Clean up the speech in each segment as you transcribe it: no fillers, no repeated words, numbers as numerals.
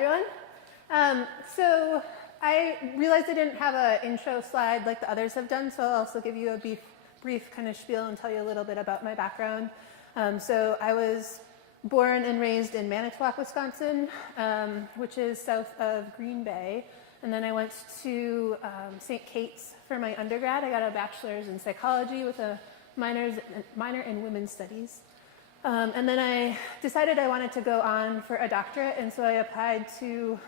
everyone. So I realized I didn't have an intro slide like the others have done, so I'll also give you a brief kind of spiel and tell you a little bit about my background. So I was born and raised in Manitowoc, Wisconsin, which is south of Green Bay. And then I went to St. Kate's for my undergrad. I got a bachelor's in psychology with a minor in women's studies. And then I decided I wanted to go on for a doctorate, and so I applied to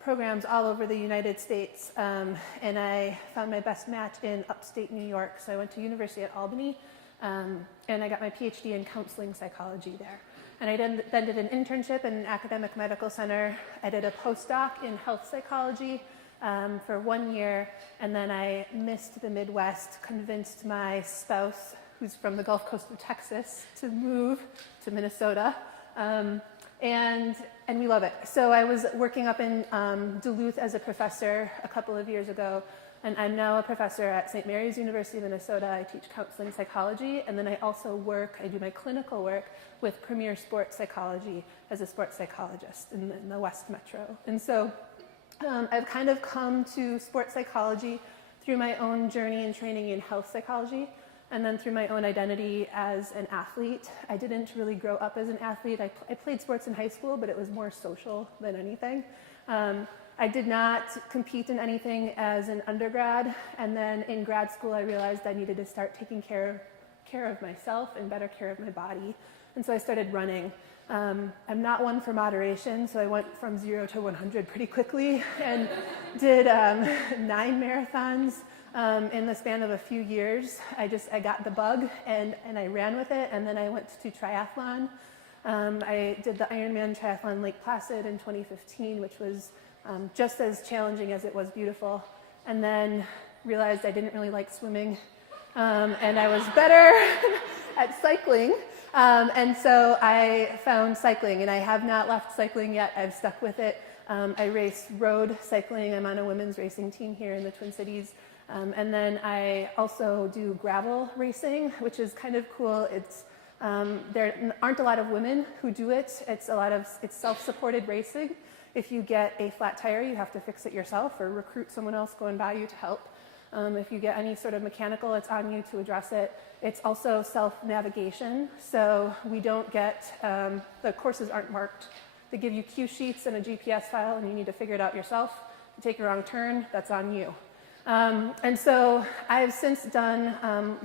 programs all over the United States, and I found my best match in upstate New York. So I went to University at Albany, and I got my Ph.D. in counseling psychology there. And I then did an internship in an academic medical center. I did a postdoc in health psychology for 1 year, and then I missed the Midwest, convinced my spouse, who's from the Gulf Coast of Texas, to move to Minnesota, and we love it. So I was working up in Duluth as a professor a couple of years ago, and I'm now a professor at St. Mary's University of Minnesota. I teach counseling psychology, and then I also I do my clinical work with Premier Sports Psychology as a sports psychologist in the West Metro. And so I've kind of come to sports psychology through my own journey and training in health psychology, and then through my own identity as an athlete. I didn't really grow up as an athlete. I played sports in high school, but it was more social than anything. I did not compete in anything as an undergrad, and then in grad school I realized I needed to start taking care of myself and better care of my body, and so I started running. I'm not one for moderation, so I went from 0 to 100 pretty quickly and did 9 marathons. In the span of a few years. I got the bug and I ran with it, and then I went to triathlon. I did the Ironman triathlon Lake Placid in 2015, which was just as challenging as it was beautiful, and then realized I didn't really like swimming, and I was better at cycling, and so I found cycling, and I have not left cycling yet. I've stuck with it. I race road cycling. I'm on a women's racing team here in the Twin Cities. And then I also do gravel racing, which is kind of cool. There aren't a lot of women who do it. It's self-supported racing. If you get a flat tire, you have to fix it yourself or recruit someone else going by you to help. If you get any sort of mechanical, it's on you to address it. It's also self-navigation. So we don't get, the courses aren't marked. They give you cue sheets and a GPS file, and you need to figure it out yourself. If you take a wrong turn, that's on you. And so I've since done,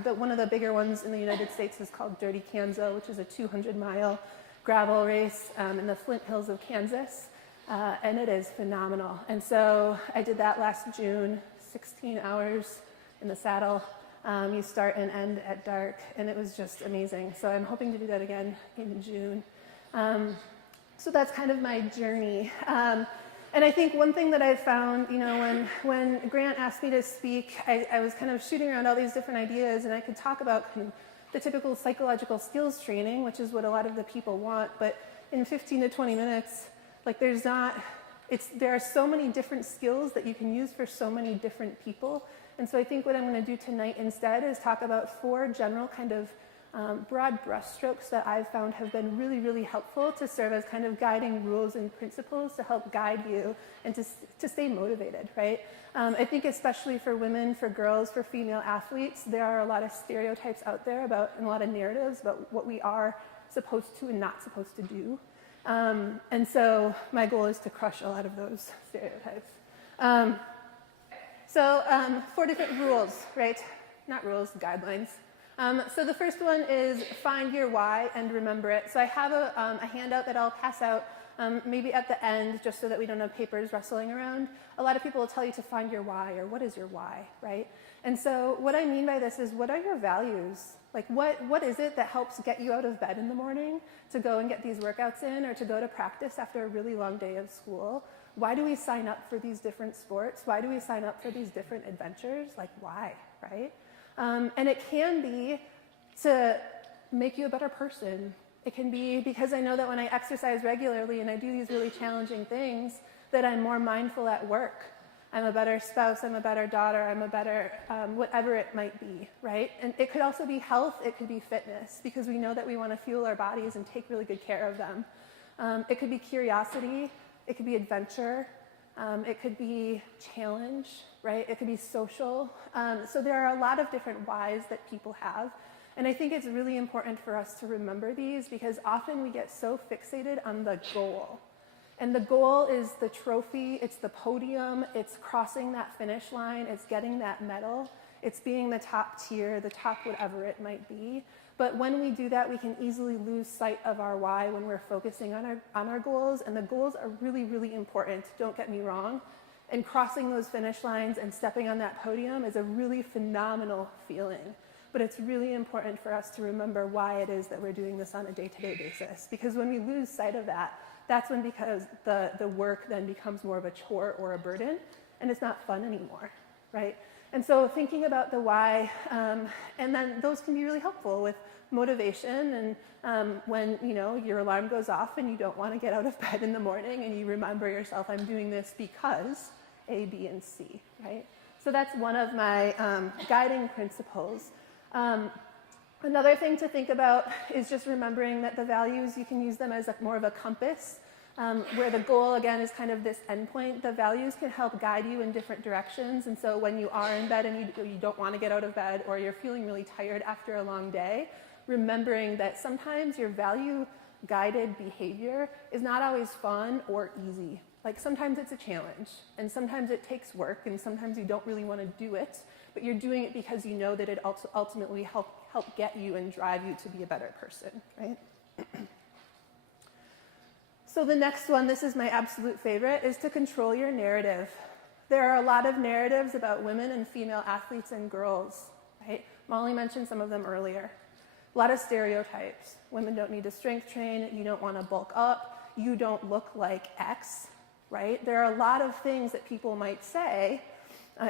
one of the bigger ones in the United States is called Dirty Kanza, which is a 200-mile gravel race in the Flint Hills of Kansas, and it is phenomenal. And so I did that last June, 16 hours in the saddle. You start and end at dark, and it was just amazing. So I'm hoping to do that again in June. So that's kind of my journey. And I think one thing that I found, when Grant asked me to speak, I was kind of shooting around all these different ideas, and I could talk about kind of the typical psychological skills training, which is what a lot of the people want, but in 15 to 20 minutes, there are so many different skills that you can use for so many different people. And so I think what I'm going to do tonight instead is talk about 4 general kind of broad brushstrokes that I've found have been really, really helpful to serve as kind of guiding rules and principles to help guide you and to stay motivated, right? I think especially for women, for girls, for female athletes, there are a lot of stereotypes out there and a lot of narratives about what we are supposed to and not supposed to do. And so my goal is to crush a lot of those stereotypes. So 4 different rules, right? Not rules, guidelines. So the first one is find your why and remember it. So I have a handout that I'll pass out maybe at the end, just so that we don't have papers rustling around. A lot of people will tell you to find your why, or what is your why, right? And so what I mean by this is, what are your values? Like what is it that helps get you out of bed in the morning to go and get these workouts in, or to go to practice after a really long day of school? Why do we sign up for these different sports? Why do we sign up for these different adventures? Like, why, right? And it can be to make you a better person. It can be because I know that when I exercise regularly and I do these really challenging things, that I'm more mindful at work. I'm a better spouse, I'm a better daughter, I'm a better whatever it might be, right? And it could also be health, it could be fitness, because we know that we want to fuel our bodies and take really good care of them. It could be curiosity. it could be adventure, it could be challenge, right? It could be social. So there are a lot of different whys that people have. And I think it's really important for us to remember these because often we get so fixated on the goal. And the goal is the trophy, it's the podium, it's crossing that finish line, it's getting that medal, it's being the top tier, the top whatever it might be. But when we do that, we can easily lose sight of our why when we're focusing on our goals. And the goals are really, really important, don't get me wrong. And crossing those finish lines and stepping on that podium is a really phenomenal feeling. But it's really important for us to remember why it is that we're doing this on a day-to-day basis. Because when we lose sight of that, that's when because the work then becomes more of a chore or a burden, and it's not fun anymore, right? And so thinking about the why, and then those can be really helpful with motivation and when your alarm goes off and you don't want to get out of bed in the morning and you remember yourself, I'm doing this because A, B, and C, right? So that's one of my guiding principles. Another thing to think about is just remembering that the values, you can use them as more of a compass, where the goal, again, is kind of this endpoint. The values can help guide you in different directions. And so when you are in bed and you don't want to get out of bed or you're feeling really tired after a long day, remembering that sometimes your value-guided behavior is not always fun or easy. Like sometimes it's a challenge, and sometimes it takes work, and sometimes you don't really want to do it, but you're doing it because you know that it ultimately help get you and drive you to be a better person, right? So the next one, this is my absolute favorite, is to control your narrative. There are a lot of narratives about women and female athletes and girls, right? Molly mentioned some of them earlier. A lot of stereotypes. Women don't need to strength train, you don't want to bulk up, you don't look like X, right? There are a lot of things that people might say.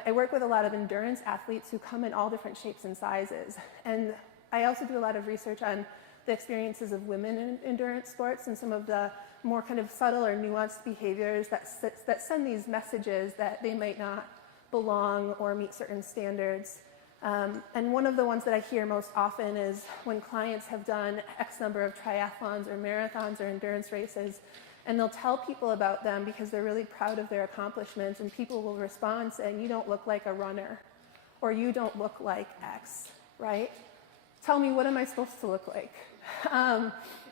I work with a lot of endurance athletes who come in all different shapes and sizes. And I also do a lot of research on the experiences of women in endurance sports and some of the more kind of subtle or nuanced behaviors that send these messages that they might not belong or meet certain standards. And one of the ones that I hear most often is when clients have done X number of triathlons or marathons or endurance races, and they'll tell people about them because they're really proud of their accomplishments, and people will respond saying, you don't look like a runner, or you don't look like X, right? Tell me, what am I supposed to look like?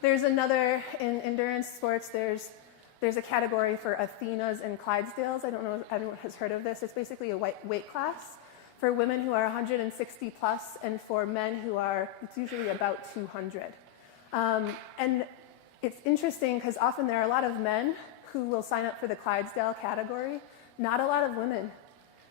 There's another, in endurance sports, there's a category for Athenas and Clydesdales. I don't know if anyone has heard of this. It's basically a weight class for women who are 160 plus, and for men who are, it's usually about 200. And it's interesting because often there are a lot of men who will sign up for the Clydesdale category, not a lot of women,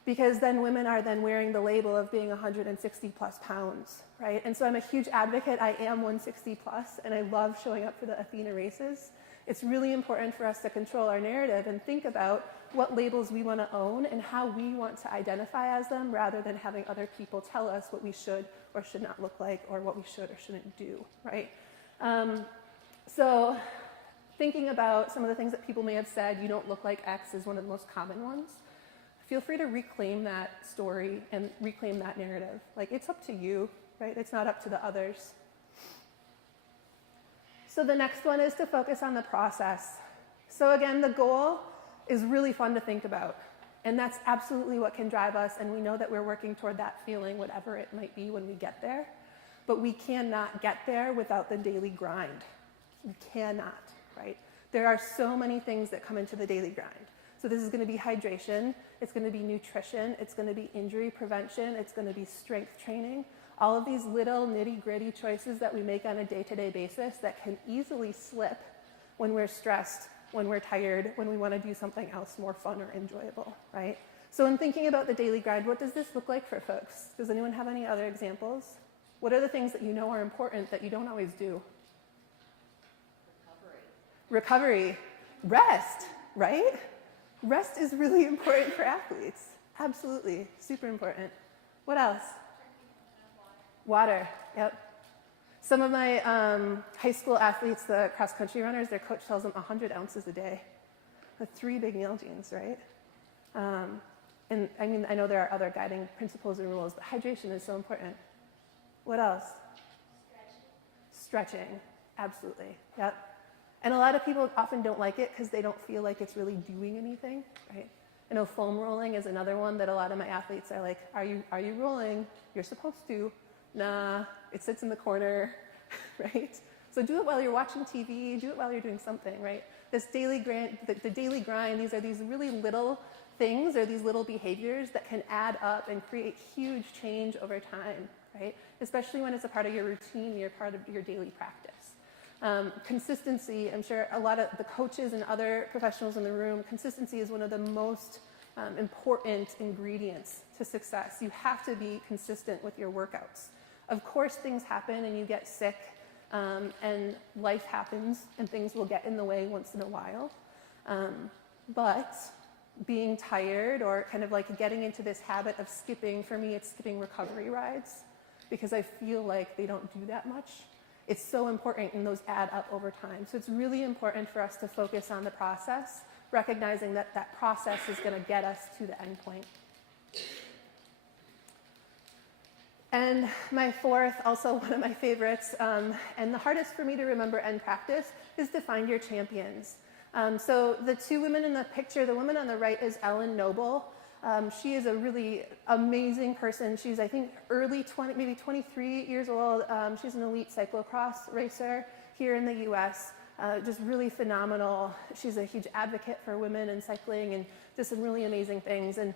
because then women are then wearing the label of being 160 plus pounds, right? And so I'm a huge advocate. I am 160 plus, and I love showing up for the Athena races. It's really important for us to control our narrative and think about what labels we want to own and how we want to identify as them, rather than having other people tell us what we should or should not look like, or what we should or shouldn't do, right? So thinking about some of the things that people may have said, you don't look like X, is one of the most common ones. Feel free to reclaim that story and reclaim that narrative. Like, it's up to you, right? It's not up to the others. So the next one is to focus on the process. So again, the goal is really fun to think about, and that's absolutely what can drive us, and we know that we're working toward that feeling, whatever it might be when we get there, but we cannot get there without the daily grind. We cannot, right? There are so many things that come into the daily grind. So this is going to be hydration, it's going to be nutrition, it's going to be injury prevention, it's going to be strength training. All of these little nitty-gritty choices that we make on a day-to-day basis that can easily slip when we're stressed, when we're tired, when we want to do something else more fun or enjoyable, right? So in thinking about the daily grind, what does this look like for folks? Does anyone have any other examples? What are the things that you know are important that you don't always do? Recovery. Rest, right? Rest is really important for athletes. Absolutely. Super important. What else? Water. Yep. Some of my high school athletes, the cross-country runners, their coach tells them 100 ounces a day. The 3 big meal genes, right? And I mean, I know there are other guiding principles and rules, but hydration is so important. What else? Stretching. Absolutely. Yep. And a lot of people often don't like it because they don't feel like it's really doing anything, right? I know foam rolling is another one that a lot of my athletes are like, are you rolling? You're supposed to. Nah, it sits in the corner, right? So do it while you're watching TV, do it while you're doing something, right? This daily grind, the daily grind, these are these really little things or these little behaviors that can add up and create huge change over time, right? Especially when it's a part of your routine, you're part of your daily practice. Consistency, I'm sure a lot of the coaches and other professionals in the room, consistency is one of the most important ingredients to success. You have to be consistent with your workouts. Of course, things happen and you get sick, and life happens and things will get in the way once in a while. But being tired or kind of like getting into this habit of skipping, for me it's skipping recovery rides because I feel like they don't do that much. It's so important and those add up over time. So it's really important for us to focus on the process, recognizing that that process is going to get us to the end point. And my fourth, also one of my favorites, and the hardest for me to remember and practice, is to find your champions. So the two women in the picture, the woman on the right is Ellen Noble. She is a really amazing person. She's, I think, early 20, maybe 23 years old. She's an elite cyclocross racer here in the US. Just really phenomenal. She's a huge advocate for women in cycling and does some really amazing things. And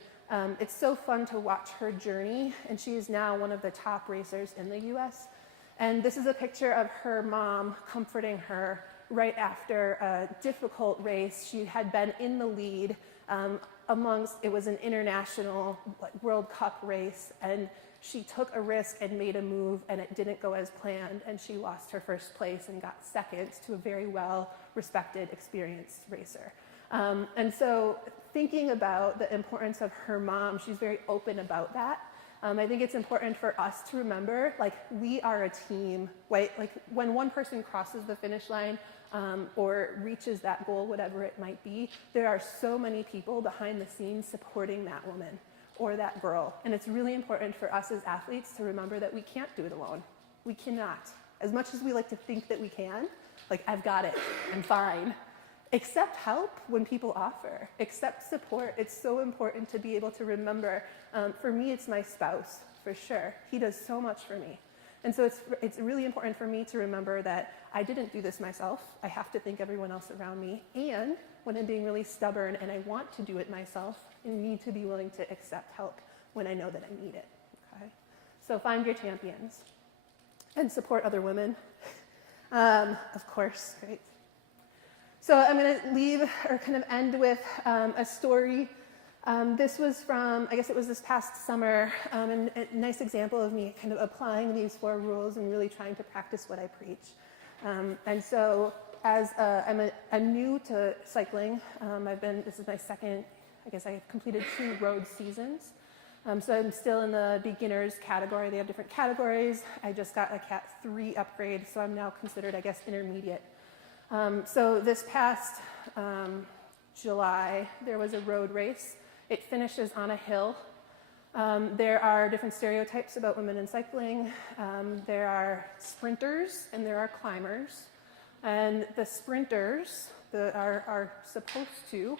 it's so fun to watch her journey. And she is now one of the top racers in the US. And this is a picture of her mom comforting her right after a difficult race. She had been in the lead it was an international World Cup race, and she took a risk and made a move, and it didn't go as planned, and she lost her first place and got second to a very well-respected, experienced racer. And so thinking about the importance of her mom, she's very open about that. I think it's important for us to remember, like, we are a team, right? Like, when one person crosses the finish line, or reaches that goal, whatever it might be, there are so many people behind the scenes supporting that woman or that girl. And it's really important for us as athletes to remember that we can't do it alone. We cannot. As much as we like to think that we can, like, I've got it, I'm fine. Accept help when people offer. Accept support. It's so important to be able to remember. For me, it's my spouse, for sure. He does so much for me. And so it's really important for me to remember that I didn't do this myself. I have to thank everyone else around me. And when I'm being really stubborn and I want to do it myself, I need to be willing to accept help when I know that I need it. Okay? So find your champions and support other women, of course, right? So I'm going to leave or kind of end with a story. This was from, I guess it was this past summer, and a nice example of me kind of applying these 4 rules and really trying to practice what I preach. And so as I'm new to cycling, this is my second, I guess I completed 2 road seasons. So I'm still in the beginners category. They have different categories. I just got a Cat 3 upgrade, so I'm now considered, I guess, intermediate. So this past July, there was a road race. It finishes on a hill. There are different stereotypes about women in cycling. There are sprinters and there are climbers. And the sprinters are supposed to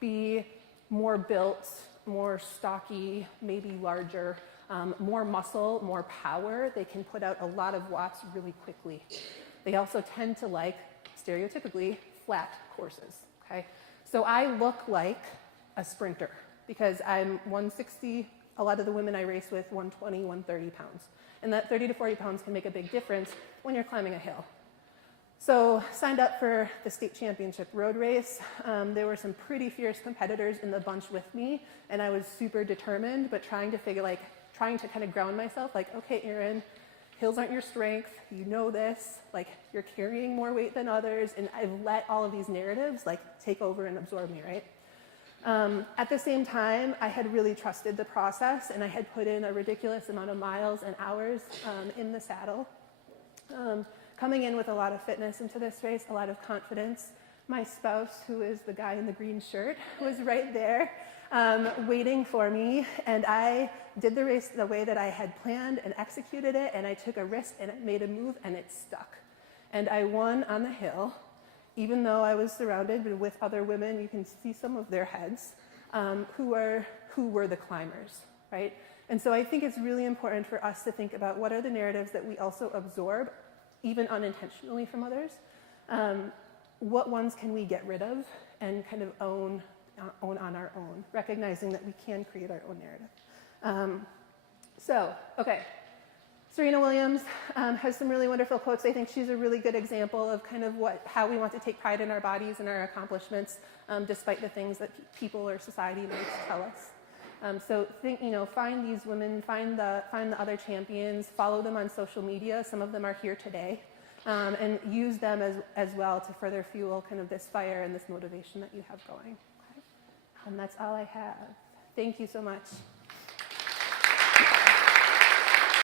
be more built, more stocky, maybe larger, more muscle, more power. They can put out a lot of watts really quickly. They also tend to like, stereotypically, flat courses, okay? So I look like a sprinter because I'm 160, a lot of the women I race with, 120, 130 pounds. And that 30 to 40 pounds can make a big difference when you're climbing a hill. So signed up for the state championship road race. There were some pretty fierce competitors in the bunch with me, and I was super determined, but trying to kind of ground myself, like, okay, Erin, hills aren't your strength, you know this, like, you're carrying more weight than others, and I've let all of these narratives, like, take over and absorb me, right? At the same time, I had really trusted the process, and I had put in a ridiculous amount of miles and hours in the saddle. Coming in with a lot of fitness into this race, a lot of confidence. My spouse, who is the guy in the green shirt, was right there waiting for me, and I did the race the way that I had planned and executed it, and I took a risk and it made a move and it stuck. And I won on the hill, even though I was surrounded with other women, you can see some of their heads, who were the climbers, right? And so I think it's really important for us to think about what are the narratives that we also absorb, even unintentionally from others. What ones can we get rid of and kind of own on our own, recognizing that we can create our own narrative. Okay. Serena Williams has some really wonderful quotes. I think she's a really good example of kind of how we want to take pride in our bodies and our accomplishments, despite the things that people or society might tell us. So find these women, find the other champions, follow them on social media. Some of them are here today, and use them as well to further fuel kind of this fire and this motivation that you have going. Okay? And that's all I have. Thank you so much.